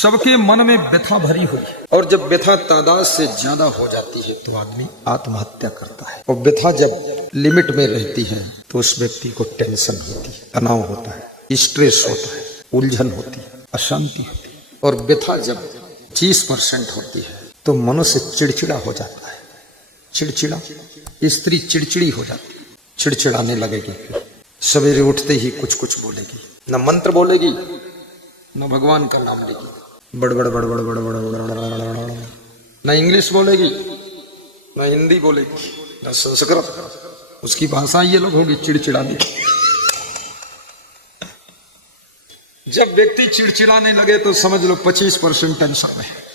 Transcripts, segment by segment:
सबके मन में व्यथा भरी हुई है, और जब व्यथा तादाद से ज्यादा हो जाती है तो आदमी आत्महत्या करता है। और व्यथा जब लिमिट में रहती है तो उस व्यक्ति को टेंशन होती है, तनाव होता है, स्ट्रेस होता है, उलझन होती है, अशांति होती है। और व्यथा जब 30% होती है तो मनुष्य चिड़चिड़ा हो जाता है। चिड़चिड़ा, स्त्री चिड़चिड़ी हो जाती है, चिड़चिड़ाने लगेगी, सवेरे उठते ही कुछ कुछ बोलेगी, न मंत्र बोलेगी न भगवान का नाम लेगी, बड़बड़ बड़बड़ बड़बड़ बड़बड़, न इंग्लिश बोलेगी न हिंदी बोलेगी न संस्कृत, उसकी भाषा ये लोग होगी चिड़चिड़ाने की। जब व्यक्ति चिड़चिड़ाने लगे तो समझ लो 25% टेंशन में है।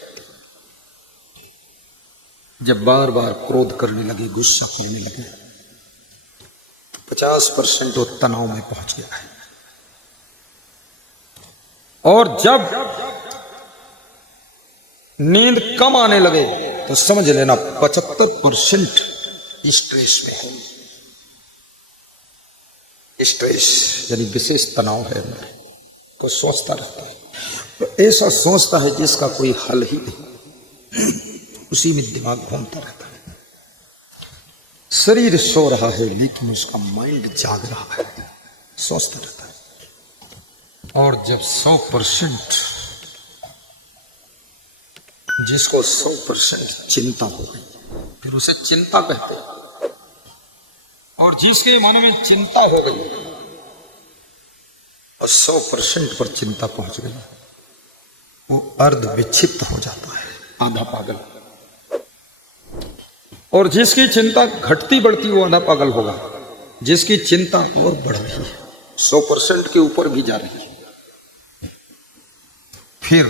जब बार बार क्रोध करने लगे, गुस्सा करने लगे, तो 50% वो तनाव में पहुंच गया है। और जब नींद कम आने लगे तो समझ लेना 75% स्ट्रेस में है। स्ट्रेस यानी विशेष तनाव है, को सोचता रहता है, तो ऐसा सोचता है जिसका कोई हल ही नहीं, उसी में दिमाग घूमता रहता है। शरीर सो रहा है लेकिन उसका माइंड जाग रहा है, सोचता रहता है। और जब 100% जिसको 100% चिंता हो गई फिर उसे चिंता कहते हैं। और जिसके मन में चिंता हो गई और 100% पर चिंता पहुंच गई, वो अर्ध विक्षिप्त हो जाता है, आधा पागल। और जिसकी चिंता घटती बढ़ती वो आधा पागल होगा। जिसकी चिंता और बढ़ रही है, 100% के ऊपर भी जा रही है, फिर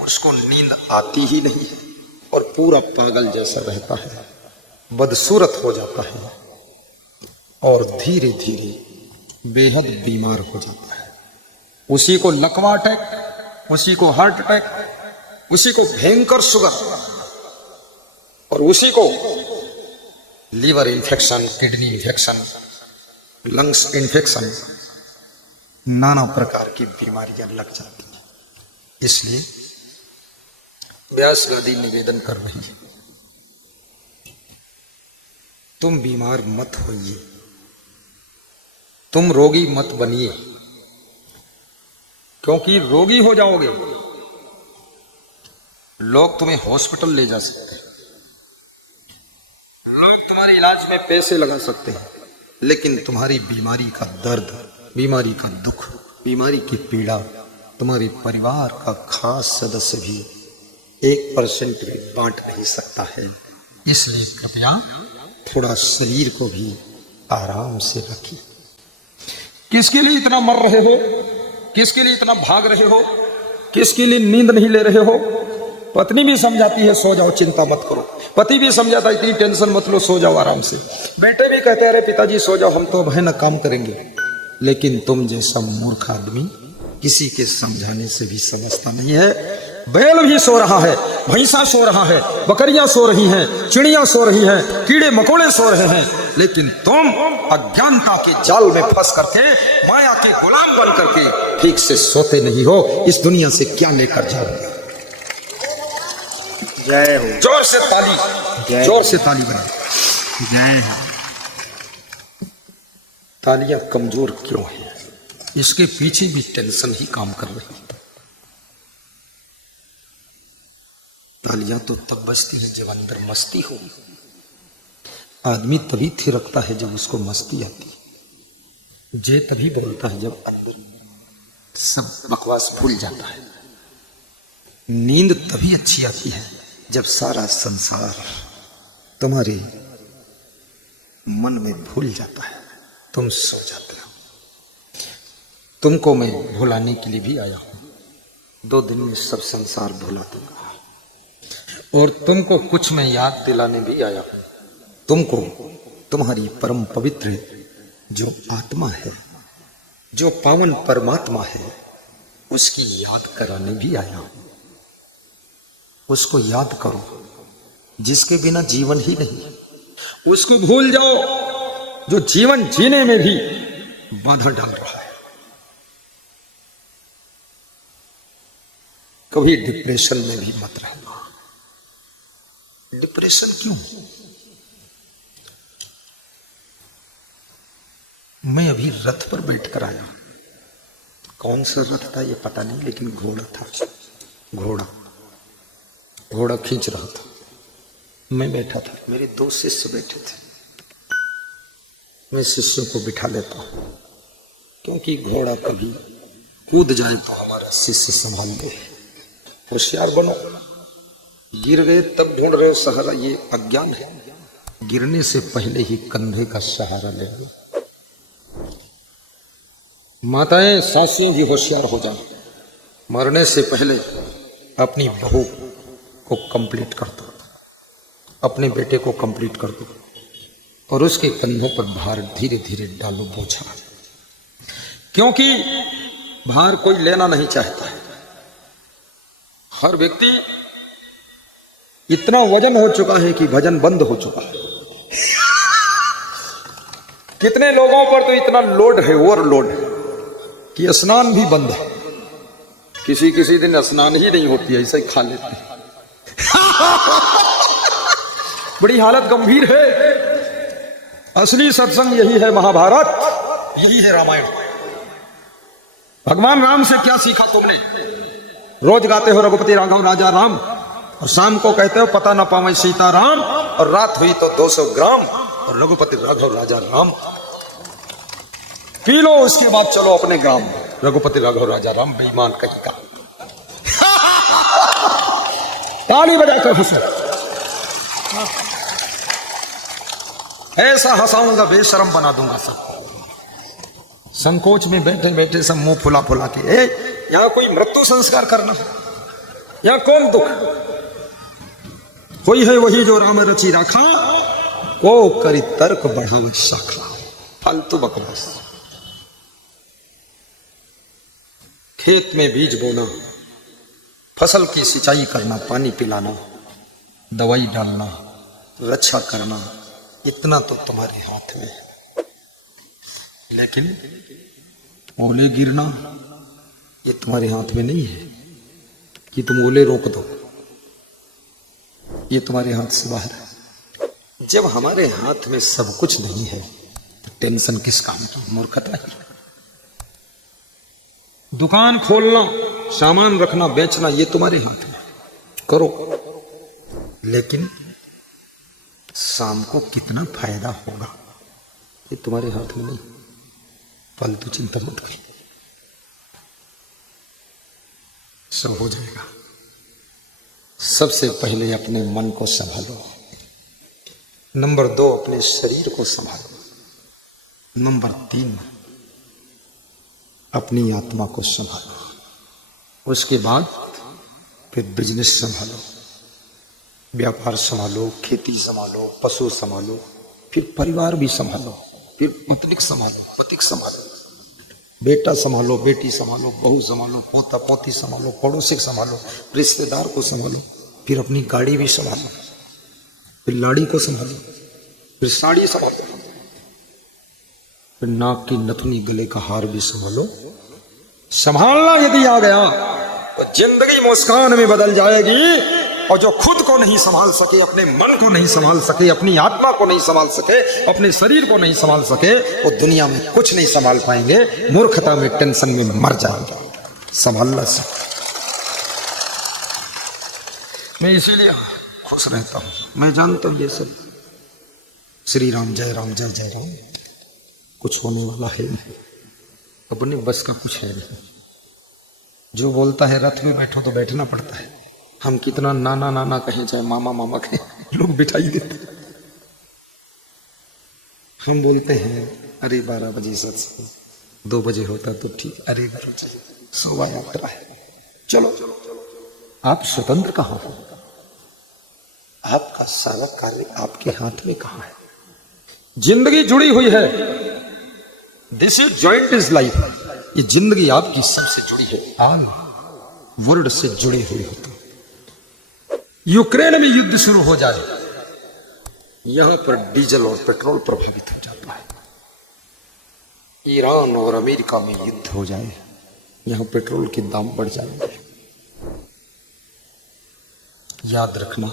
उसको नींद आती ही नहीं है और पूरा पागल जैसा रहता है, बदसूरत हो जाता है और धीरे धीरे बेहद बीमार हो जाता है। उसी को लकवा अटैक, उसी को हार्ट अटैक, उसी को भयंकर शुगर, और उसी को liver infection, kidney infection, lungs infection, नाना प्रकार की बीमारियां लग जाती हैं। इसलिए व्यास गादी निवेदन कर रही है, तुम बीमार मत होइए, तुम रोगी मत बनिए, क्योंकि रोगी हो जाओगे लोग तुम्हें हॉस्पिटल ले जा सकते हैं, लोग तुम्हारे इलाज में पैसे लगा सकते हैं, लेकिन तुम्हारी बीमारी का दर्द, बीमारी का दुख, बीमारी की पीड़ा तुम्हारे परिवार का खास सदस्य भी 1% भी बांट नहीं सकता है। इसलिए कृपया थोड़ा शरीर को भी आराम से रखिए। किसके लिए इतना मर रहे हो, किसके लिए इतना भाग रहे हो, किसके लिए नींद नहीं ले रहे हो? पत्नी भी समझाती है सो जाओ, चिंता मत करो, पति भी समझाता है इतनी टेंशन मत लो, सो जाओ आराम से, बेटे भी कहते हैं अरे पिताजी सो जाओ, हम तो अब है ना काम करेंगे। लेकिन तुम जैसा मूर्ख आदमी किसी के समझाने से भी समझता नहीं है। बैल भी सो रहा है, भैंसा सो रहा है, बकरियां सो रही हैं, चिड़ियां सो रही हैं, कीड़े मकोड़े सो रहे हैं, लेकिन तुम अज्ञानता के जाल में फंस करके, माया के गुलाम बन करके ठीक से सोते नहीं हो। इस दुनिया से क्या लेकर जाओगे? जय हो। जोर से ताली, जोर से ताली बना। जय हो। तालियां कमजोर क्यों है? इसके पीछे भी टेंशन ही काम कर रही है। तालियां तो तब बजती है जब अंदर मस्ती हो। आदमी तभी थिरकता है जब उसको मस्ती आती है। जे तभी बोलता है जब अंदर सब बकवास भूल जाता है। नींद तभी अच्छी आती है जब सारा संसार तुम्हारे मन में भूल जाता है, तुम सो जाते हो। तुमको मैं भुलाने के लिए भी आया हूं, 2 दिन में सब संसार भुला दूंगा। और तुमको कुछ मैं याद दिलाने भी आया हूं, तुमको तुम्हारी परम पवित्र जो आत्मा है, जो पावन परमात्मा है, उसकी याद कराने भी आया हूं। उसको याद करो जिसके बिना जीवन ही नहीं। उसको भूल जाओ जो जीवन जीने में भी बाधा डाल रहा है। कभी डिप्रेशन में भी मत रहना। डिप्रेशन क्यों? मैं अभी रथ पर बैठकर आया, कौन सा रथ था ये पता नहीं, लेकिन घोड़ा था। घोड़ा खींच रहा था, मैं बैठा था, मेरे 2 शिष्य बैठे थे। मैं शिष्यों को बिठा लेता हूं, क्योंकि घोड़ा कभी कूद जाए तो हमारा शिष्य संभाल ले। होशियार बनो, गिर गए तब ढूंढ रहे हो सहारा, ये अज्ञान है। गिरने से पहले ही कंधे का सहारा ले लो। माताएं सासियां भी होशियार हो जाए, मरने से पहले अपनी बहू को कंप्लीट कर दो, अपने बेटे को कंप्लीट कर दो और उसके कंधों पर भार धीरे धीरे डालो, बोझा। क्योंकि भार कोई लेना नहीं चाहता है। हर व्यक्ति इतना वजन हो चुका है कि भजन बंद हो चुका है। कितने लोगों पर तो इतना लोड है, ओवरलोड है, कि स्नान भी बंद है। किसी किसी दिन स्नान ही नहीं होती है, ऐसा ही खा लेते हैं। बड़ी हालत गंभीर है। असली सत्संग यही है, महाभारत यही है, रामायण। भगवान राम से क्या सीखा तुमने? रोज गाते हो रघुपति राघव राजा राम, और शाम को कहते हो पता न पावे सीताराम, और रात हुई तो 200 ग्राम और रघुपति राघव राजा राम पी लो। उसके बाद चलो अपने ग्राम, रघुपति राघव राजा राम। बेईमान कहीं का। ताली बजाकर हंसो, ऐसा हंसाऊंगा बेशरम बना दूंगा सबको। संकोच में बैठे बैठे सब मुंह फुला फुला के, यहां कोई मृत्यु संस्कार करना, यहां कौन दुख? कोई है वही जो राम रची राखा, वो करी तर्क बढ़ावे शाखा। फालतू बकवास। खेत में बीज बोना, फसल की सिंचाई करना, पानी पिलाना, दवाई डालना, रक्षा करना, इतना तो तुम्हारे हाथ में है। लेकिन ओले गिरना ये तुम्हारे हाथ में नहीं है कि तुम ओले रोक दो, ये तुम्हारे हाथ से बाहर है। जब हमारे हाथ में सब कुछ नहीं है तो टेंशन किस काम की? मूर्खता ही। दुकान खोलना, सामान रखना, बेचना, ये तुम्हारे हाथ में, करो। लेकिन शाम को कितना फायदा होगा ये तुम्हारे हाथ में नहीं। फालतू चिंता मत करो, सब हो जाएगा। सबसे पहले अपने मन को संभालो। नंबर 2 अपने शरीर को संभालो। नंबर 3 अपनी आत्मा को संभालो। उसके बाद फिर बिजनेस संभालो, व्यापार संभालो, खेती संभालो, पशु संभालो, फिर परिवार भी संभालो, फिर पत्नी संभालो, पति संभालो, बेटा संभालो, बेटी संभालो, बहू संभालो, पोता पोती संभालो, पड़ोसी संभालो, रिश्तेदार को संभालो, फिर अपनी गाड़ी भी संभालो, फिर लाड़ी को संभालो, फिर साड़ी संभालो, फिर नाक की नथनी, गले का हार भी संभालो। संभालना यदि आ गया तो जिंदगी मुस्कान में बदल जाएगी। और जो खुद को नहीं संभाल सके, अपने मन को नहीं संभाल सके, अपनी आत्मा को नहीं संभाल सके, अपने शरीर को नहीं संभाल सके, वो दुनिया में कुछ नहीं संभाल पाएंगे। मूर्खता में, टेंशन में मर जाएंगे। संभालना से मैं इसीलिए खुश रहता हूं। मैं जानता हूं ये सब श्री राम, जय राम, जय जय राम, कुछ होने वाला है नहीं, अपने बस का कुछ है नहीं। जो बोलता है रथ में बैठो तो बैठना पड़ता है। हम कितना नाना नाना कहें, चाहे मामा मामा कहें, लोग बिठाई देते। हम बोलते हैं अरे 12 बजे सत्संग, 2 बजे होता तो ठीक, अरे 12 बजे शोभा यात्रा है। चलो, आप स्वतंत्र कहाँ हो? आपका सारा कार्य आपके हाथ में कहाँ है? जिंदगी जुड़ी हुई है। This is joint is life. ये जिंदगी आपकी सबसे जुड़ी है, ऑल वर्ल्ड से जुड़ी हुई होती। यूक्रेन में युद्ध शुरू हो जाए, यहां पर डीजल और पेट्रोल प्रभावित हो जाता है। ईरान और अमेरिका में युद्ध हो जाए, यहां पेट्रोल के दाम बढ़ जाएंगे। याद रखना,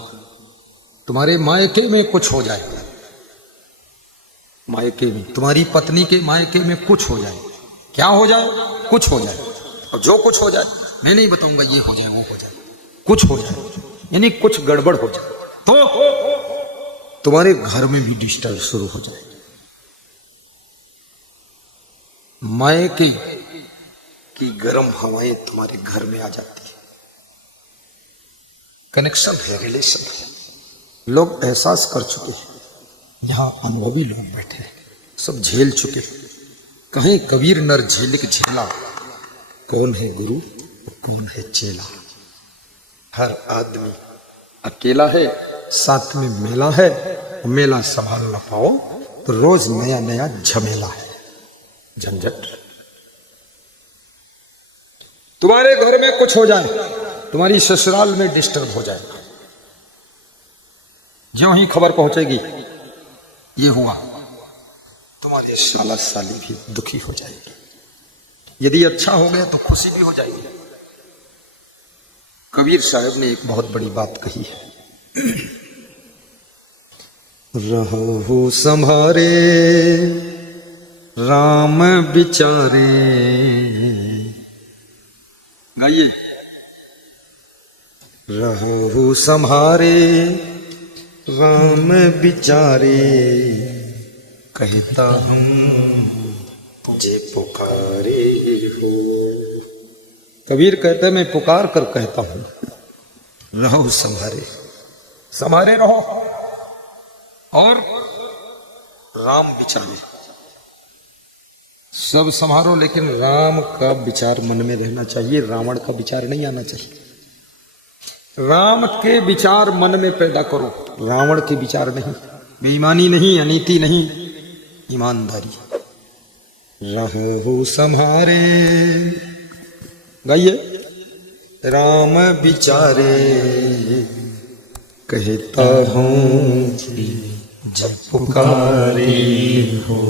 तुम्हारे मायके में कुछ हो जाए, मायके में, तुम्हारी पत्नी के मायके में कुछ हो जाए, क्या हो जाए, कुछ हो जाए, और जो कुछ हो जाए मैं नहीं बताऊंगा ये हो जाए वो हो जाए, कुछ हो जाए यानी कुछ गड़बड़ हो जाए तो तुम्हारे घर में भी डिस्टर्ब शुरू हो जाए। मायके की गर्म हवाएं तुम्हारे घर में आ जाती है। कनेक्शन है, रिलेशन है। लोग एहसास कर चुके हैं, यहां अनुभवी लोग बैठे हैं, सब झेल चुके हैं। कहीं कबीर नर झेलिक झेला, कौन है गुरु कौन है चेला। हर आदमी अकेला है, साथ में मेला है, मेला संभाल ना पाओ तो रोज नया नया झमेला है, झंझट। तुम्हारे घर में कुछ हो जाए, तुम्हारी ससुराल में डिस्टर्ब हो जाएगा, ज्यों ही खबर पहुंचेगी ये हुआ, तुम्हारे साला साली भी दुखी हो जाएगी। यदि अच्छा हो गया तो खुशी भी हो जाएगी। कबीर साहब ने एक बहुत बड़ी बात कही है, रहो संभारे राम बिचारे। गाइए, रहो संभारे राम बिचारे, कहता हूं तुझे पुकारे हो। कबीर कहते मैं पुकार कर कहता हूं, रहो संभारे, संभारे रहो और राम विचारे। सब संभारो लेकिन राम का विचार मन में रहना चाहिए, रावण का विचार नहीं आना चाहिए। राम के विचार मन में पैदा करो, रावण के विचार नहीं, बेईमानी नहीं, अनीति नहीं, ईमानदारी। रहो संभारे, गाइए, राम विचारे, कहता हूं जब पुकारे हो।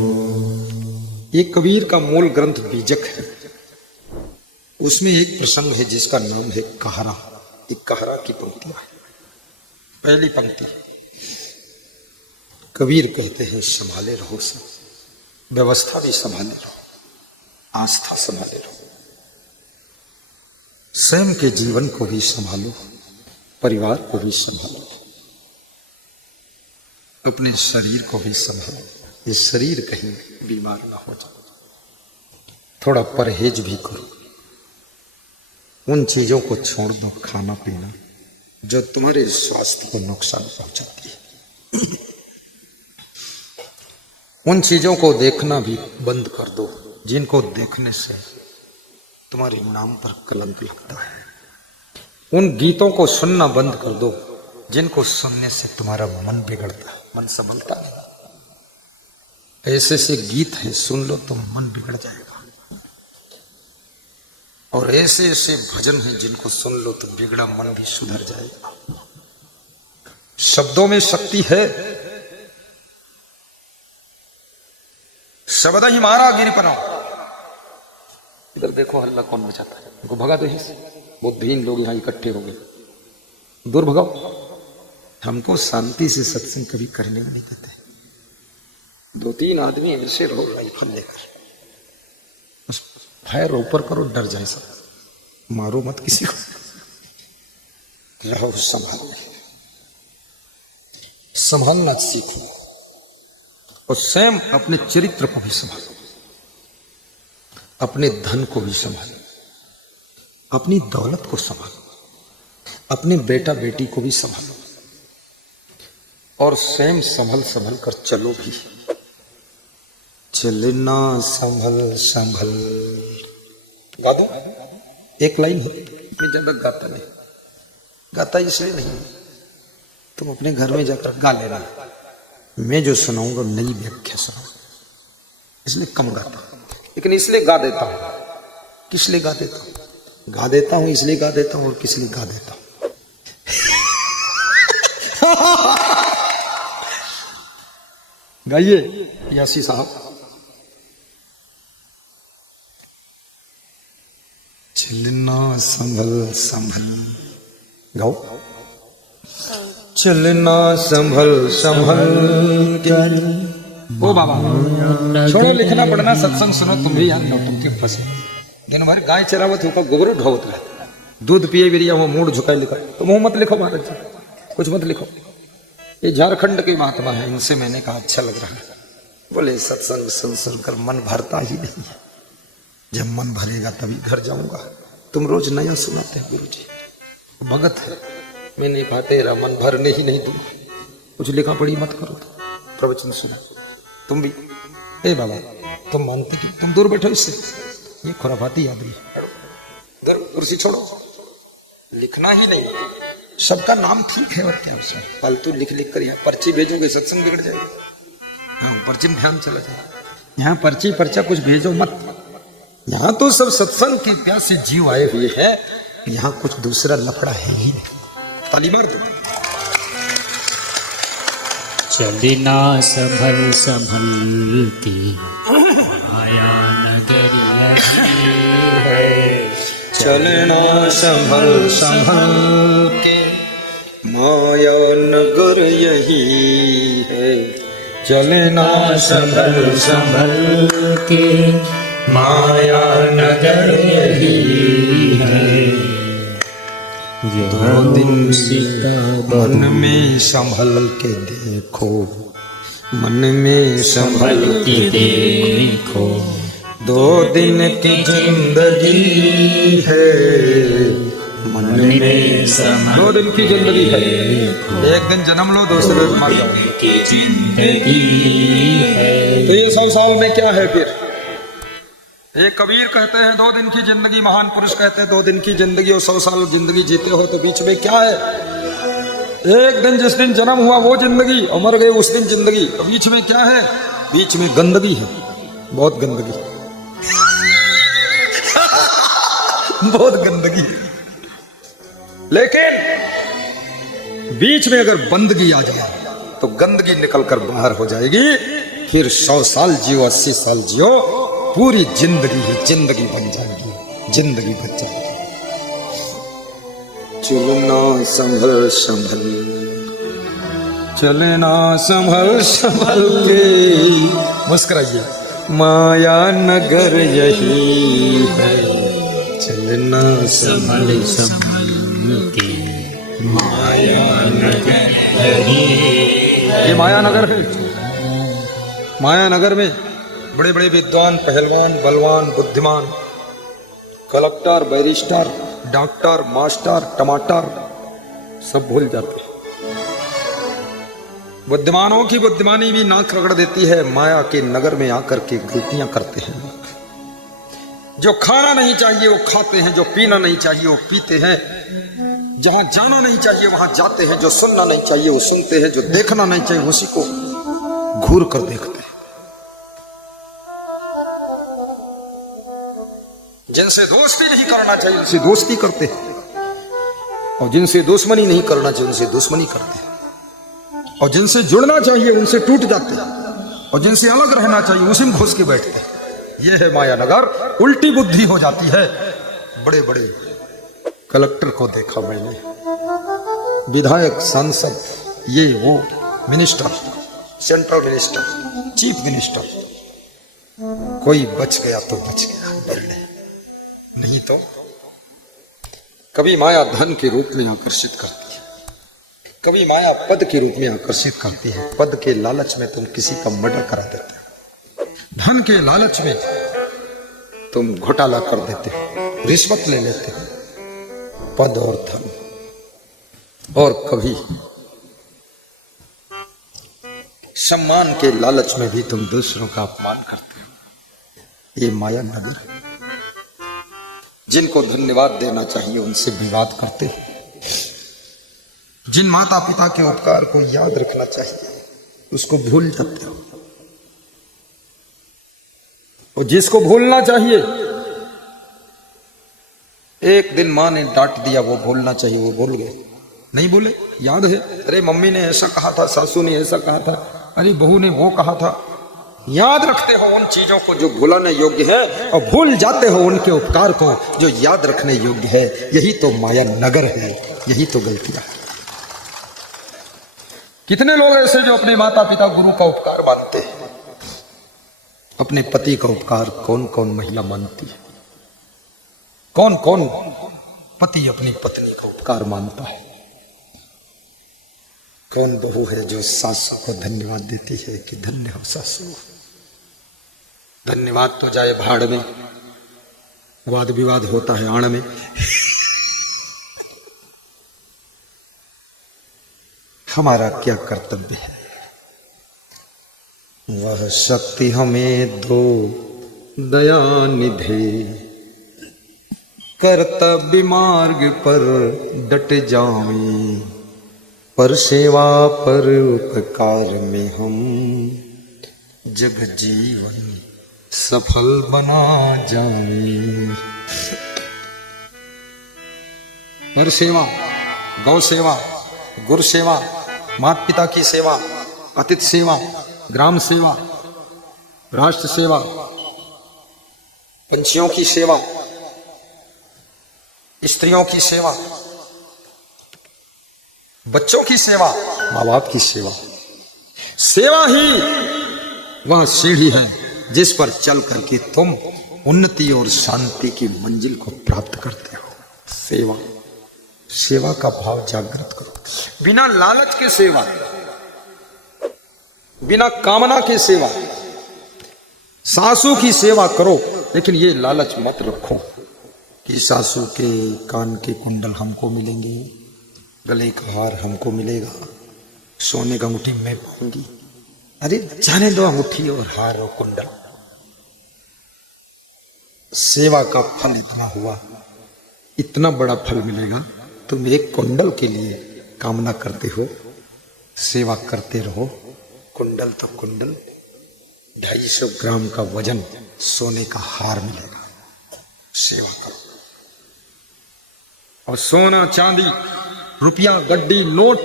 ये कबीर का मूल ग्रंथ बीजक है, उसमें एक प्रसंग है जिसका नाम है कहरा। एक कहरा की पंक्तियां है। पहली पंक्ति, कबीर कहते हैं संभाले रहो सब, व्यवस्था भी संभाले रहो, आस्था संभाले रहो, स्वयं के जीवन को भी संभालो, परिवार को भी संभालो, अपने शरीर को भी संभालो, ये शरीर कहीं बीमार ना हो जाए। थोड़ा परहेज भी करो, उन चीजों को छोड़ दो, खाना पीना जो तुम्हारे स्वास्थ्य को नुकसान पहुंचाती है। उन चीजों को देखना भी बंद कर दो जिनको देखने से तुम्हारे नाम पर कलंक लगता है। उन गीतों को सुनना बंद कर दो जिनको सुनने से तुम्हारा मन बिगड़ता है, मन संभलता नहीं। ऐसे से गीत हैं, सुन लो तो मन बिगड़ जाएगा। और ऐसे ऐसे भजन हैं जिनको सुन लो तो बिगड़ा मन भी सुधर जाएगा। शब्दों में शक्ति है। शब्द ही मारा गिरपना। इधर देखो हल्ला कौन मचाता है, उनको भगा दो। बुद्धिहीन लोग यहाँ इकट्ठे हो गए, दूर भगाओ। हमको शांति से सत्संग कभी करने में नहीं देते। 2-3 आदमी ऐसे रहो राइफल लेकर, फायर ऊपर करो, डर जाए सब, मारो मत किसी को। रहो संभाल, संभालना सीखो और स्वयं अपने चरित्र को भी संभालो, अपने धन को भी संभालो, अपनी दौलत को संभालो, अपने बेटा बेटी को भी संभालो और स्वयं संभल संभल कर चलो भी। चलना संभल संभल, गा दो एक लाइन है। मैं ज्यादा गाता नहीं, गाता इसलिए नहीं, तुम अपने घर में जाकर गा लेना। मैं जो सुनाऊंगा नई व्याख्या सुनाऊंगा, इसलिए कम गाता हूं, लेकिन इसलिए गा देता हूं। किस लिए गा देता हूं? गा देता हूं इसलिए गा देता हूं, और किस लिए गा देता हूं? गाइए यासी साहब। चलना संभल संभल, गाओ। चलना संभल संभल के। ओ बाबा छोड़ो लिखना पढ़ना, सत्संग सुनो, तुम भी यार नौटंकी फंसे। दिन भर गाय चरावत होकर गोबर ढोवत रहे, दूध पिए बिरिया वो मूड झुकाए लिखा। तो मुंह मत लिखो महाराज जी, कुछ मत लिखो। ये झारखंड के महात्मा है, इनसे मैंने कहा अच्छा लग रहा है। बोले सत्संग सुन सुनकर मन भरता ही नहीं है, जब मन भरेगा तभी घर जाऊंगा। तुम रोज नया सुनाते हैं गुरु जी, भगत है। मैंने कहा तेरा मन भरने ही नहीं दूंगा, कुछ लिखा पढ़ी मत करो, प्रवचन सुना। तुम भी ए बाबा तुम मानते कि तुम दूर बैठो इससे, ये खुराफाती आदमी है। इधर कुर्सी छोड़ो, लिखना ही नहीं। सबका नाम ठीक है और क्या उसमें फालतू लिख लिख कर यहाँ पर्ची भेजोगे, सत्संग बिगड़ जाएगा। हाँ, पर्ची में ध्यान चला जाएगा। यहाँ पर्ची पर्चा कुछ भेजो मत। यहाँ तो सब सत्संग के प्यास से जीव आए हुए हैं, यहाँ कुछ दूसरा लफड़ा है ही नहीं। ताली मार दो। चलना संभल संभल के आया नगरिया है। चलना संभल संभल के माया नगर यही है। चलना संभल संभल के माया नगर यही है। दो दिन मन में संभल के देखो, मन में संभल के देखो। दो दिन की जिंदगी है, मन में संभल। 2 दिन की जिंदगी है, एक दिन जन्म लो, दूसरे दिन मर जाओ। जिंदगी है तो ये 100 साल में क्या है फिर? एक कबीर कहते हैं 2 दिन की जिंदगी, महान पुरुष कहते हैं 2 दिन की जिंदगी, और 100 साल जिंदगी जीते हो तो बीच में क्या है? एक दिन जिस दिन जन्म हुआ वो जिंदगी, और मर गए उस दिन जिंदगी, तो बीच में क्या है? बीच में गंदगी है, बहुत गंदगी बहुत गंदगी है। लेकिन बीच में अगर बंदगी आ जाए तो गंदगी निकल कर बाहर हो जाएगी। फिर 100 साल जियो, 80 साल जियो, पूरी जिंदगी ही जिंदगी बन जाएगी, जिंदगी बच जाएगी। चलना संभल संभल, चलना संभल संभल के। मुस्कुराइए। माया नगर यही है। चलना संभल संभल के माया नगर यही है। ये माया नगर है। माया नगर में बड़े बड़े विद्वान, पहलवान, बलवान, बुद्धिमान, कलेक्टर, बैरिस्टर, डॉक्टर, मास्टर, टमाटर सब भूल जाते हैं। बुद्धिमानों की बुद्धिमानी भी नाक रगड़ देती है। माया के नगर में आकर के गलतियां करते हैं। जो खाना नहीं चाहिए वो खाते हैं, जो पीना नहीं चाहिए वो पीते हैं, जहां जाना नहीं चाहिए वहां जाते हैं, जो सुनना नहीं चाहिए वो सुनते हैं, जो देखना नहीं चाहिए उसी को घूर कर देखते हैं। जिनसे दोस्ती नहीं करना चाहिए उनसे दोस्ती करते हैं, और जिनसे दुश्मनी नहीं करना चाहिए उनसे दुश्मनी करते हैं, और जिनसे जुड़ना चाहिए उनसे टूट जाते हैं, और जिनसे अलग रहना चाहिए उसी में घुस के बैठते हैं। यह है माया नगर। उल्टी बुद्धि हो जाती है। बड़े बड़े कलेक्टर को देखा मैंने, विधायक, सांसद, ये वो minister, central minister, chief minister, कोई बच गया तो बच गया, नहीं तो कभी माया धन के रूप में आकर्षित करती है, कभी माया पद के रूप में आकर्षित करती है। पद के लालच में तुम किसी का मर्डर करा देते हो, धन के लालच में तुम घोटाला कर देते हो, रिश्वत ले लेते हो, पद और धन। और कभी सम्मान के लालच में भी तुम दूसरों का अपमान करते हो। ये माया नगर है। जिनको धन्यवाद देना चाहिए उनसे विवाद करते हैं। जिन माता पिता के उपकार को याद रखना चाहिए उसको भूल जाते हो, और जिसको भूलना चाहिए, एक दिन माँ ने डांट दिया वो भूलना चाहिए, वो भूल गए, नहीं बोले, याद है, अरे मम्मी ने ऐसा कहा था, सासू ने ऐसा कहा था, अरे बहू ने वो कहा था। याद रखते हो उन चीजों को जो भुलाने योग्य है, और भूल जाते हो उनके उपकार को जो याद रखने योग्य है। यही तो माया नगर है, यही तो गलतियां है। कितने लोग ऐसे जो अपने माता पिता गुरु का उपकार मानते हैं? अपने पति का उपकार कौन कौन महिला मानती है? कौन कौन पति अपनी पत्नी का उपकार मानता है? कौन बहू है जो सासू को धन्यवाद देती है कि धन्य हो सासू? धन्यवाद तो जाए भाड़ में, वाद विवाद होता है आड़ में। हमारा क्या कर्तव्य है? वह शक्ति हमें दो दया निधे, कर्तव्य मार्ग पर डट जावें, पर सेवा पर उपकार में हम जग जीवन सफल बना जावें। पर सेवा, गौ सेवा, गुरु सेवा, माता पिता की सेवा, अतिथि सेवा, ग्राम सेवा, राष्ट्र सेवा, पंछियों की सेवा, स्त्रियों की सेवा, बच्चों की सेवा, माँ बाप की सेवा। सेवा ही वह सीढ़ी है जिस पर चल करके तुम उन्नति और शांति की मंजिल को प्राप्त करते हो। सेवा, सेवा का भाव जागृत करो। बिना लालच के सेवा, बिना कामना के सेवा। सासू की सेवा करो, लेकिन ये लालच मत रखो कि सासू के कान के कुंडल हमको मिलेंगे, गले का हार हमको मिलेगा, सोने का अंगूठी मैं पाऊंगी। अरे जाने दो अंगूठी और हार और कुंडल। सेवा का फल इतना हुआ, इतना बड़ा फल मिलेगा। तुम एक कुंडल के लिए कामना करते हो, सेवा करते रहो। कुंडल तो कुंडल, 250 ग्राम का वजन सोने का हार मिलेगा। सेवा करो। और सोना चांदी रुपया गड्डी नोट,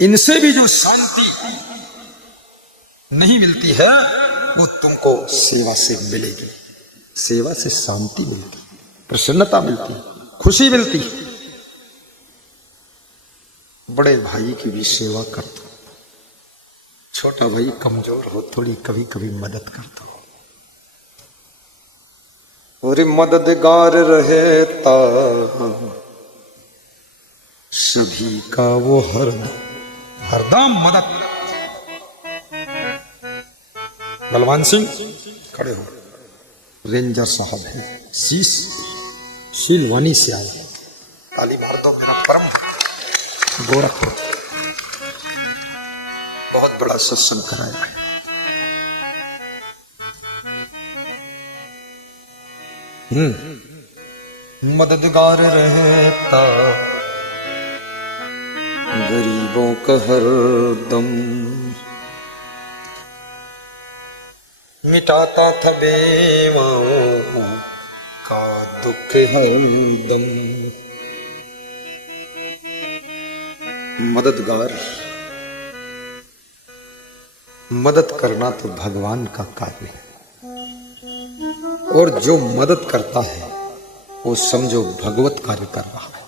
इनसे भी जो शांति नहीं मिलती है वो तुमको सेवा से मिलेगी। सेवा से शांति मिलती, प्रसन्नता मिलती, खुशी मिलती। बड़े भाई की भी सेवा कर दो। छोटा भाई कमजोर हो, थोड़ी कभी कभी मदद कर दो। और मददगार रहता सभी का वो हरदम मदद। बलवान सिंह खड़े हो, रेंजर साहब है, शीलवानी से आए। ताली मार दो मेरा परम गोरखपुर, बहुत बड़ा सत्संग कराया है। मददगार रहता गरीबों का हरदम, मिटाता था बेवाओं का दुख हरदम। मददगार, मदद करना तो भगवान का कार्य है, और जो मदद करता है वो समझो भगवत कार्य कर रहा है।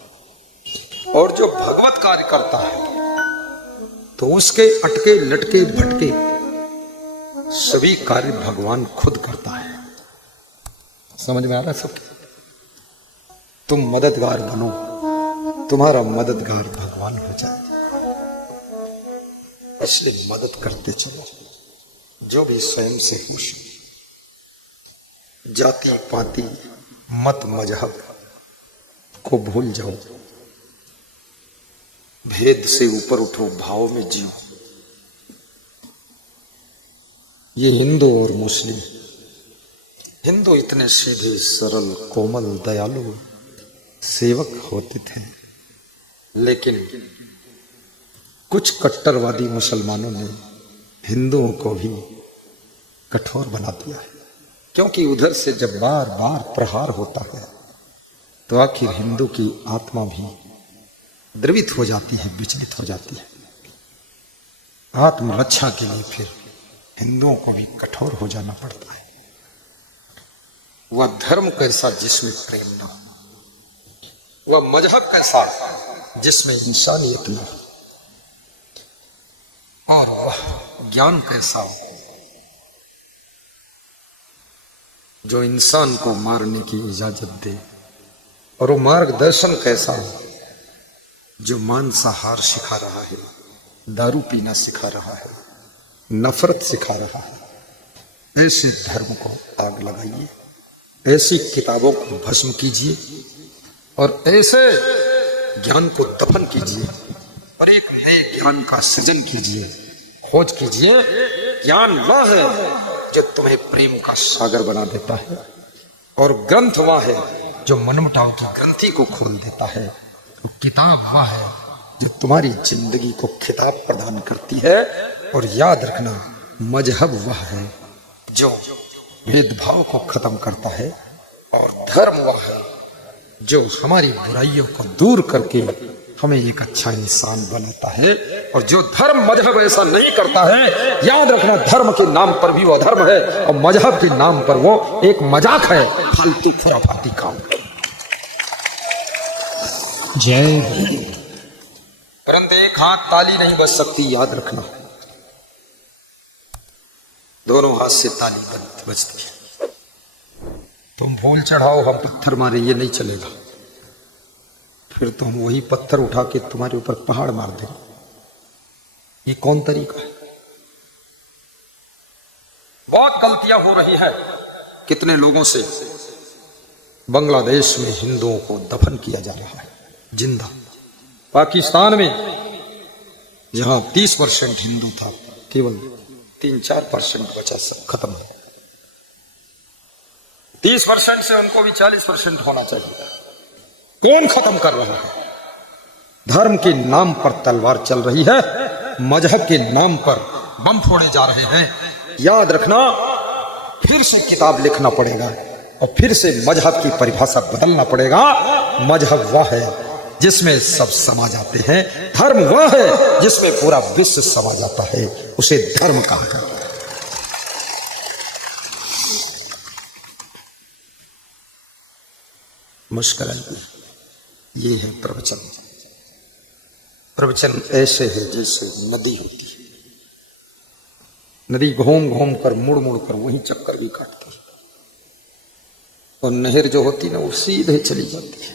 और जो भगवत कार्य करता है तो उसके अटके लटके भटके सभी कार्य भगवान खुद करता है। समझ में आ रहा है सब? तुम मददगार बनो, तुम्हारा मददगार भगवान हो जाए। इसलिए मदद करते चलो। जो भी स्वयं से खुश, जाति पाति मत मजहब को भूल जाओ, भेद से ऊपर उठो, भाव में जियो। ये हिंदू और मुस्लिम, हिंदू इतने सीधे सरल कोमल दयालु सेवक होते थे, लेकिन कुछ कट्टरवादी मुसलमानों ने हिंदुओं को भी कठोर बना दिया है। क्योंकि उधर से जब बार बार प्रहार होता है तो आखिर हिंदू की आत्मा भी द्रवित हो जाती है, विचलित हो जाती है। आत्मरक्षा के लिए फिर हिंदुओं को भी कठोर हो जाना पड़ता है। वह धर्म कैसा जिसमें प्रेम न हो, वह मजहब कैसा जिसमें इंसानियत न हो। और वह ज्ञान कैसा हो जो इंसान को मारने की इजाजत दे, और वो मार्गदर्शन कैसा हो जो मांसाहार सिखा रहा है, दारू पीना सिखा रहा है, नफरत सिखा रहा है। ऐसे धर्म को आग लगाइए, ऐसी किताबों को भस्म कीजिए और ऐसे ज्ञान को दफन कीजिए और एक नए ज्ञान का सृजन कीजिए, खोज कीजिए। ज्ञान वह है जो तुम्हें प्रेम का सागर बना देता है, और ग्रंथ वह है जो मनमुटाव की ग्रंथि को खोल देता है। तो किताब वह है जो तुम्हारी जिंदगी को खिताब प्रदान करती है। और याद रखना, मजहब वह है जो भेदभाव को खत्म करता है, और धर्म वह है जो हमारी बुराइयों को दूर करके हमें एक अच्छा इंसान बनाता है। और जो धर्म मजहब ऐसा नहीं करता है, याद रखना, धर्म के नाम पर भी वो अधर्म है और मजहब के नाम पर वो एक मजाक है, फालतू खुराफाती काम। जय। परंतु एक हाथ ताली नहीं बज सकती, याद रखना, दोनों हाथ से ताली बजती है। तुम फूल चढ़ाओ, हम पत्थर मारे, ये नहीं चलेगा। फिर तो हम वही पत्थर उठा के तुम्हारे ऊपर पहाड़ मार देंगे। ये कौन तरीका है? बहुत गलतियां हो रही है। कितने लोगों से बांग्लादेश में हिंदुओं को दफन किया जा रहा है जिंदा। पाकिस्तान में जहां 30% हिंदू था, केवल 3-4% बचा, सब खत्म है। 30% से उनको भी 40% होना चाहिए। कौन खत्म कर रहा है? धर्म के नाम पर तलवार चल रही है, मजहब के नाम पर बम फोड़े जा रहे हैं। याद रखना, फिर से किताब लिखना पड़ेगा और फिर से मजहब की परिभाषा बदलना पड़ेगा। मजहब वह है जिसमें सब समा जाते हैं, धर्म वह है जिसमें पूरा विश्व समा जाता है, उसे धर्म कहा जाता है। मुश्किल ये है प्रवचन। प्रवचन ऐसे है जैसे नदी होती है। नदी घूम घूम कर, मुड़ मुड़ कर वही चक्कर भी काटती है, और नहर जो होती है ना, वो सीधे चली जाती है।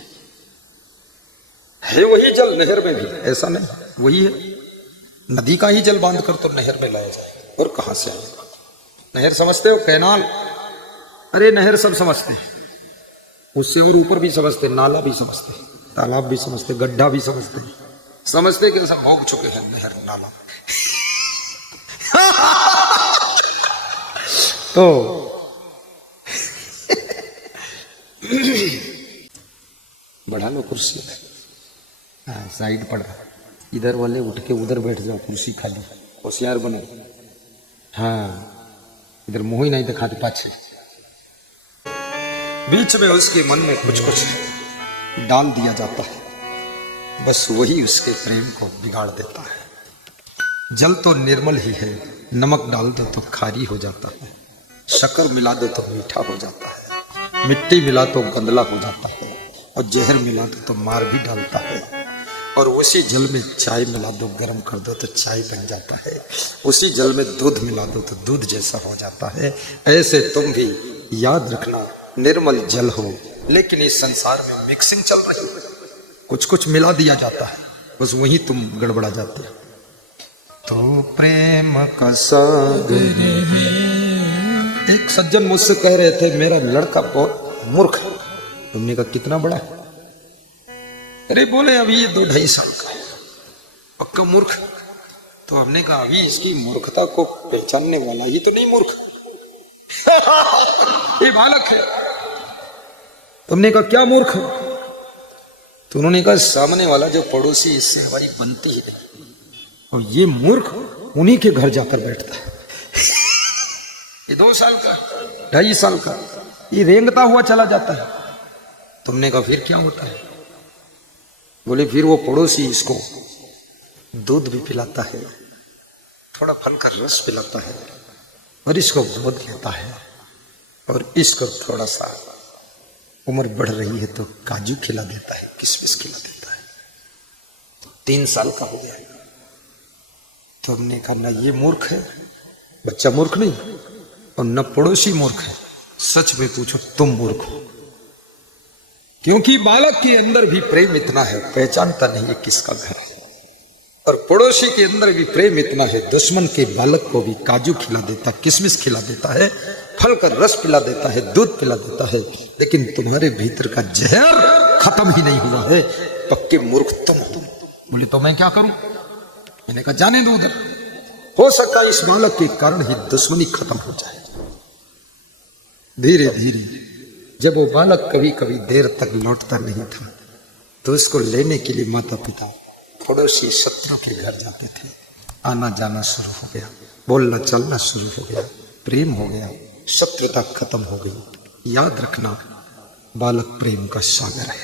वही जल नहर में भी, ऐसा नहीं, वही है। नदी का ही जल बांध कर तो नहर में लाया जाए, और कहां से आएगा? नहर समझते हो? कैनाल, अरे नहर सब समझते हैं, उससे और ऊपर भी समझते, नाला भी समझते, तालाब भी समझते, गड्ढा भी समझते, समझते कि सब भोग चुके हैं नहर नाला। तो बढ़ा लो कुर्सी, साइड पड़ रहा, इधर वाले उठ के उधर बैठ जाओ, कुर्सी खाली, होशियार बनो। हाँ, इधर मुंह ही नहीं दिखाते पाछे। बीच में उसके मन में कुछ कुछ डाल दिया जाता है, बस वही उसके प्रेम को बिगाड़ देता है। जल तो निर्मल ही है, नमक डाल दो तो खारी हो जाता है, शक्कर मिला दो तो मीठा हो जाता है, मिट्टी मिला तो गंदला हो जाता है, और जहर मिला दो तो मार भी डालता है, और उसी जल में चाय मिला दो, गर्म कर दो तो चाय बन जाता है, उसी जल में दूध मिला दो तो दूध जैसा हो जाता है। ऐसे तुम भी याद रखना, निर्मल जल हो, लेकिन इस संसार में मिक्सिंग चल रही है, कुछ कुछ मिला दिया जाता है, बस वही तुम गड़बड़ा जाते हो। तो प्रेम का सागर है। एक सज्जन मुझसे कह रहे थे, मेरा लड़का बहुत मूर्ख है। तुमने कहा कितना बड़ा है? अरे बोले अभी ये 2-2.5 साल का है, पक्का मूर्ख। तो हमने कहा अभी इसकी मूर्खता को पहचानने वाला ही तो नहीं मूर्ख, ये बालक है। तुमने कहा क्या मूर्ख? तो उन्होंने कहा सामने वाला जो पड़ोसी, इससे हमारी बनती ही नहीं, और ये मूर्ख उन्हीं के घर जाकर बैठता है। ये 2 साल का, 2.5 साल का, ये रेंगता हुआ चला जाता है। तुमने कहा फिर क्या होता है? बोले फिर वो पड़ोसी इसको दूध भी पिलाता है, थोड़ा फल का रस पिलाता है, और इसको गोद लेता है, और इसको थोड़ा सा उम्र बढ़ रही है तो काजू खिला देता है, किशमिश खिला देता है। 3 साल का हो गया, तो हमने कहा ना ये मूर्ख है, बच्चा मूर्ख नहीं, और न पड़ोसी मूर्ख है, सच में पूछो तुम मूर्ख हो। क्योंकि बालक के अंदर भी प्रेम इतना है, पहचानता नहीं है किसका घर है। और पड़ोसी के अंदर भी प्रेम इतना है, दुश्मन के बालक को भी काजू खिला देता, किशमिश खिला देता है, फल का रस पिला देता है, दूध पिला देता है, लेकिन तुम्हारे भीतर का जहर खत्म ही नहीं हुआ है। पक्के मूर्ख तुम। बोले तो मैं क्या करूं? मैंने कहा जाने दो उधर, हो सकता है इस बालक के कारण ही दुश्मनी खत्म हो जाए। धीरे धीरे जब वो बालक कभी कभी देर तक लौटता नहीं था, तो उसको लेने के लिए माता पिता पड़ोसी शत्रु के घर जाते थे। आना जाना शुरू हो गया, बोलना चलना शुरू हो गया, प्रेम हो गया, शत्रुता खत्म हो गई। याद रखना, बालक प्रेम का सागर है,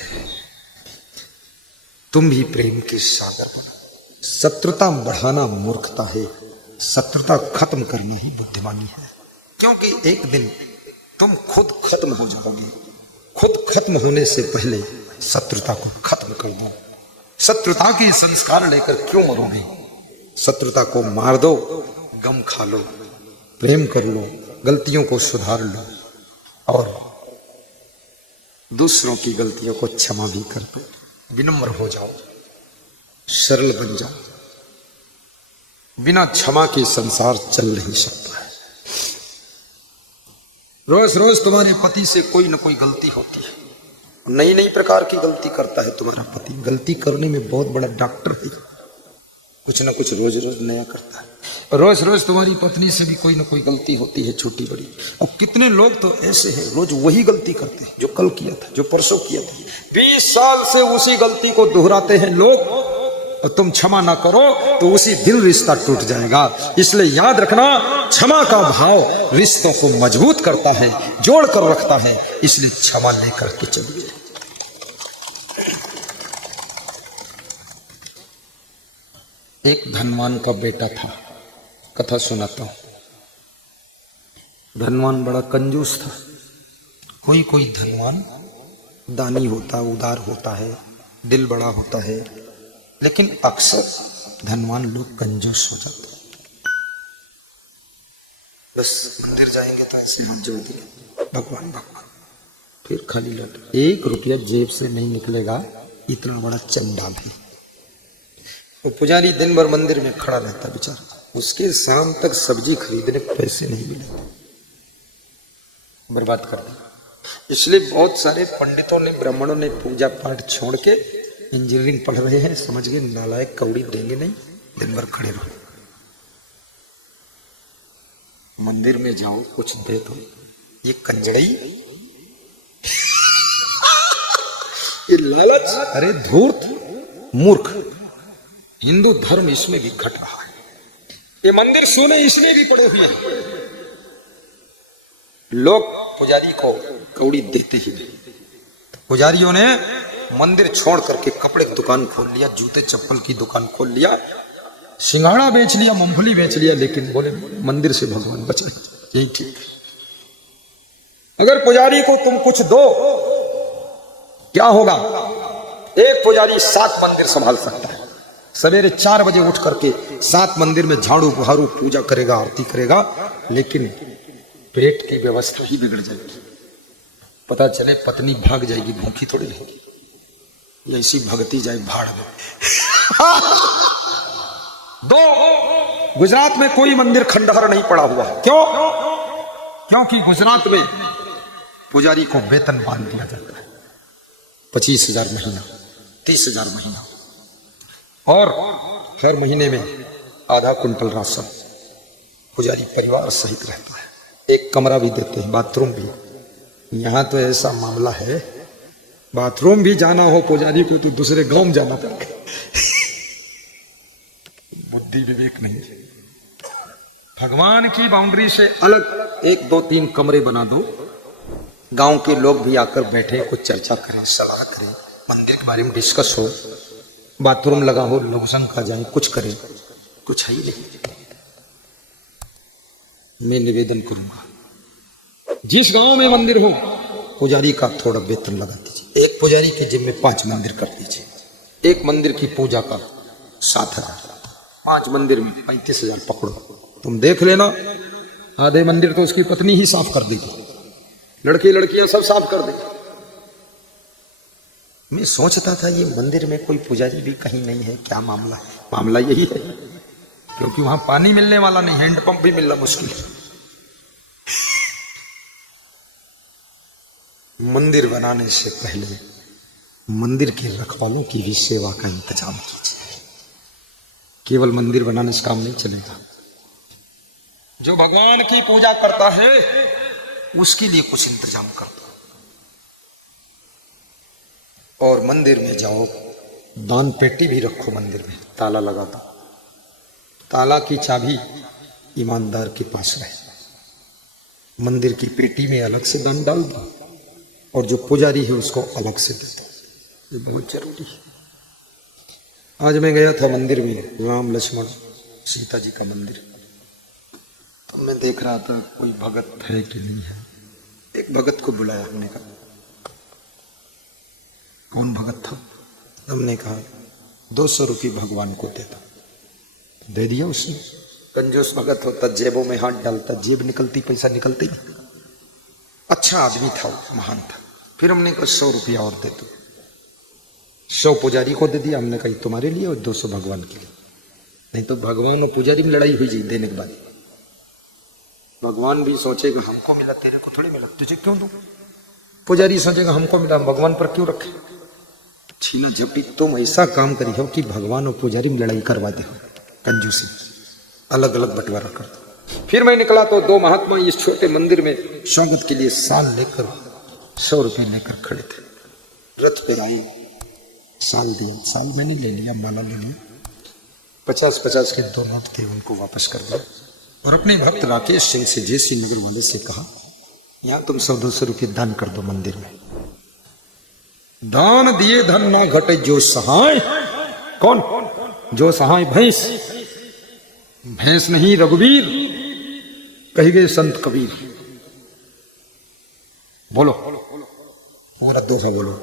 तुम भी प्रेम के सागर बनो। शत्रुता बढ़ाना मूर्खता है, शत्रुता खत्म करना ही बुद्धिमानी है। क्योंकि एक दिन तुम खुद खत्म हो जाओगे। खुद खत्म होने से पहले शत्रुता को खत्म कर दो। शत्रुता के संस्कार लेकर क्यों मरोगे? शत्रुता को मार दो, गम खा लो, प्रेम कर लो, गलतियों को सुधार लो और दूसरों की गलतियों को क्षमा भी कर दो। विनम्र हो जाओ, सरल बन जाओ। बिना क्षमा के संसार चल नहीं सकता है। रोज रोज तुम्हारे पति से कोई न कोई गलती होती है, नई नई प्रकार की गलती करता है तुम्हारा पति। गलती करने में बहुत बड़ा डॉक्टर है, कुछ ना कुछ रोज रोज नया करता है। रोज रोज तुम्हारी पत्नी से भी कोई ना कोई गलती होती है, छोटी बड़ी। और कितने लोग तो ऐसे हैं रोज वही गलती करते हैं जो कल किया था, जो परसों किया था। 20 साल से उसी गलती को दोहराते हैं लोग, और तुम क्षमा ना करो तो उसी दिन रिश्ता टूट जाएगा। इसलिए याद रखना, क्षमा का भाव रिश्तों को मजबूत करता है, जोड़ कर रखता है। इसलिए क्षमा लेकर के चलिए। एक धनवान का बेटा था, कथा सुनाता हूं। धनवान बड़ा कंजूस था। कोई कोई धनवान दानी होता, उदार होता है, दिल बड़ा होता है, लेकिन अक्सर धनवान लोग कंजूस हो जाते हैं। बस मंदिर जाएंगे तो ऐसे हाथ जोड़ देंगे, भगवान भगवान, फिर खाली लौट, 1 रुपया जेब से नहीं निकलेगा। इतना बड़ा चंडाल है। वो पुजारी दिन भर मंदिर में खड़ा रहता बेचारा, उसके शाम तक सब्जी खरीदने पैसे नहीं मिले, बर्बाद कर दिया। इसलिए बहुत सारे पंडितों ने, ब्राह्मणों ने पूजा पाठ छोड़ के इंजीनियरिंग पढ़ रहे हैं। समझ गए नालायक, कौड़ी देंगे नहीं, दिन भर खड़े रहो। मंदिर में जाओ, कुछ दे दो, ये कंजड़ई, ये लालच, अरे धूर्त, मूर्ख। हिंदू धर्म इसमें भी घट रहा है। ये मंदिर सोने इसमें भी पड़े हुए हैं। लोग पुजारी को कौड़ी देते ही नहीं। पुजारियों ने मंदिर छोड़ करके कपड़े की दुकान खोल लिया, जूते चप्पल की दुकान खोल लिया, सिंघाड़ा बेच लिया, मूंगफली बेच लिया, लेकिन बोले मंदिर से भगवान बचाए। यही ठीक है। अगर पुजारी को तुम कुछ दो, क्या होगा? एक पुजारी 7 मंदिर संभाल सकता है। सवेरे 4 बजे उठ करके 7 मंदिर में झाड़ू बहारू, पूजा करेगा, आरती करेगा, लेकिन पेट की व्यवस्था ही बिगड़ जाएगी। पता चले पत्नी भाग जाएगी, भूखी थोड़ी रहेगी। ऐसी भगती जाए भाड़ में। 2, गुजरात में कोई मंदिर खंडहर नहीं पड़ा हुआ है। क्यों? क्योंकि गुजरात में पुजारी को वेतन बांध दिया जाता है, 25,000 महीना, 30,000 महीना, और हर महीने में आधा कुंटल राशन। पुजारी परिवार सहित रहता है, एक कमरा भी देते हैं, बाथरूम भी। यहाँ तो ऐसा मामला है, बाथरूम भी जाना हो पुजारी को तो दूसरे गांव में जाना पड़ेगा। बुद्धि विवेक नहीं। भगवान की बाउंड्री से अलग 1, 2, 3 कमरे बना दो, गांव के लोग भी आकर बैठे, कुछ चर्चा करें, सलाह करें, मंदिर के बारे में डिस्कस हो, बाथरूम लगा हो, लोग संग खा जाए, कुछ करें, कुछ है ही नहीं। मैं निवेदन करूंगा, जिस गांव में मंदिर हो, पुजारी का थोड़ा वेतन लगा दीजिए। एक पुजारी के जिम्मे 5 मंदिर कर दीजिए। एक मंदिर की पूजा का 7,000, 5 मंदिर में 35,000 पकड़ो, तुम देख लेना। आधे मंदिर तो उसकी पत्नी ही साफ कर देगी, लड़के लड़कियां सब साफ कर देगी। मैं सोचता था ये मंदिर में कोई पुजारी भी कहीं नहीं है, क्या मामला है? मामला यही है क्योंकि वहां पानी मिलने वाला नहीं, हैंडपंप भी मिलना मुश्किल है। मंदिर बनाने से पहले मंदिर के रखवालों की भी सेवा का इंतजाम कीजिए। केवल मंदिर बनाने से काम नहीं चलेगा। जो भगवान की पूजा करता है उसके लिए कुछ इंतजाम कर दो। और मंदिर में जाओ, दान पेटी भी रखो मंदिर में, ताला लगा दो। ताला की चाबी ईमानदार के पास रहे। मंदिर की पेटी में अलग से दान डाल दो और जो पुजारी है उसको अलग से दे दो। ये बहुत जरूरी है। आज मैं गया था मंदिर में, राम लक्ष्मण सीता जी का मंदिर, तो मैं देख रहा था कोई भगत है कि नहीं है। एक भगत को बुलाया, हमने कहा कौन भगत था? हमने कहा 200 रुपये भगवान को देता। दे दिया उसने। कंजूस भगत होता, जेबों में हाथ डालता, जेब निकलती पैसा निकलती नहीं। अच्छा आदमी था, महान था। फिर हमने कहा 100 रुपया और दे दो। 100 पुजारी को दे दिया। हमने कहा तुम्हारे लिए और 200 भगवान के लिए। नहीं तो भगवान और पुजारी में लड़ाई हुई जी देने के बाद। भगवान भी सोचेगा हमको मिला, तेरे को थोड़ी मिला, तुझे क्यों दूं? पुजारी सोचेगा हमको मिला, भगवान पर क्यों रखे? छीना झपटी। तुम ऐसा काम करी हो कि भगवान और पुजारी में लड़ाई करवा दे हो। कंजूसी, अलग अलग बंटवारा कर दो। फिर मैं निकला तो 2 महात्मा इस छोटे मंदिर में स्वागत के लिए साल लेकर 100 रुपये लेकर खड़े थे। रथ पे आई, साल दिया। साल मैंने ले लिया, माला ले लिया। 50-50 के 2 नोट थे, उनको वापस कर दिया और अपने भक्त राकेश सिंह से, जेसी नगर वाले से कहा यहाँ तुम 100-200 रुपये दान कर दो मंदिर में। दान दिए धन ना घटे जो सहाय। कौन? जो सहाय भैंस। भैंस नहीं रघुवीर, कही गए संत कबीर। बोलो पूरा दोहा बोलो।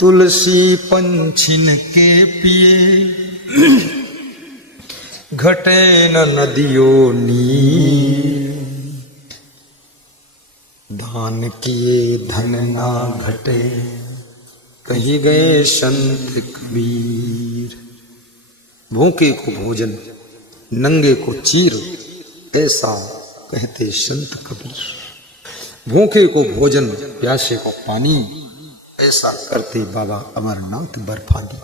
तुलसी पंछिन के पिए घटे न नदियों नीर। दान किए धन ना घटे, कही गए संत कबीर। भूखे को भोजन, नंगे को चीर, ऐसा कहते संत कबीर। भूखे को भोजन, प्यासे को पानी, ऐसा करते बाबा अमरनाथ बर्फानी।